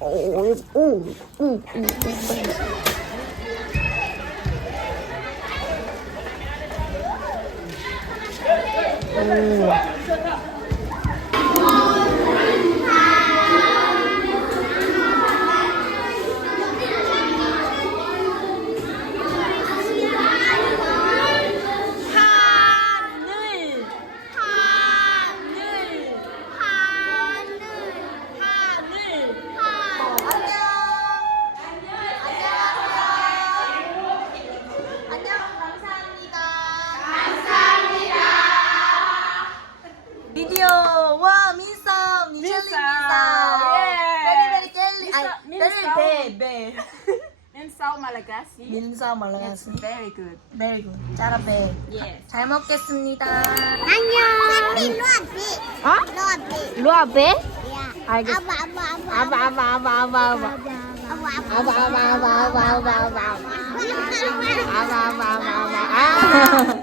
오, 오, 오, 오. 와 민서 미셸리 민서 베리 베리 젤리 아니 Minso. 베리 베베 Minsaw Malagasy. 민서 말라가스 Very good. 베리 굿 짜라베 Yes. 잘 먹겠습니다 안녕. 어? 루아베? 야. 알겠어 아바 아바 아바. 아바 아바 아바 아바 아바 아바 아바 아바 아바 아바 아바 아바 아바 아바 아바 아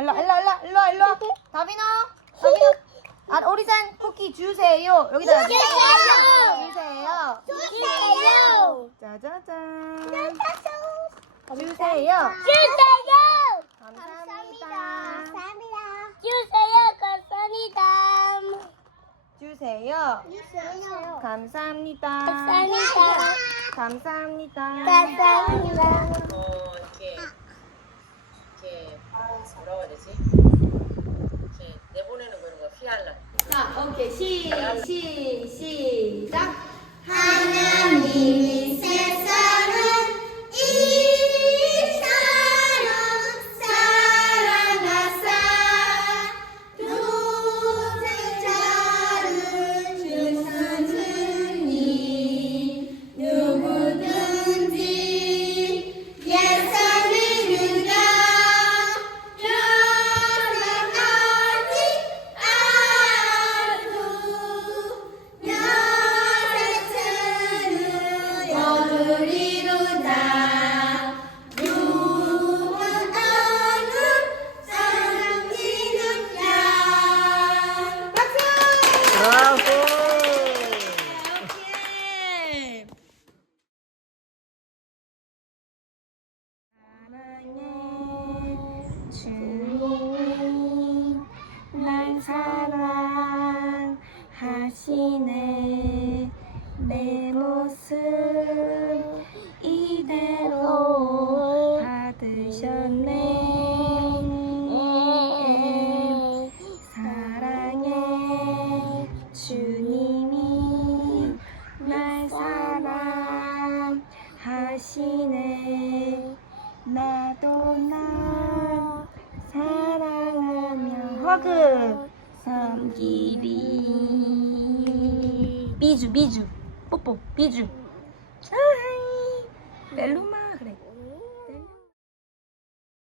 일로, 일로, 일로, 일로, 일로. 다빈아, 다빈아. 아, 오리산 쿠키 주세요. 여기다. 주세요. 주세요. 주세요. 짜자잔. 주세요. 주세요. 주세요. 감사합니다. 감사합니다. 주세요. 감사합니다. 주세요. 주세요. 감사합니다. 감사합니다. 감사합니다. 감사합니다. 뭐지? 내보내는 거는 거 피할라. 자, 오케이. 시, 시, 시. 사랑하시네. 내 모습 이대로 받으셨네. 사랑해 주님이 날 사랑하시네. 나도 날 사랑하며. 허그 સમગીરી બીજું બીજું પપ્પો બીજું પેલું માં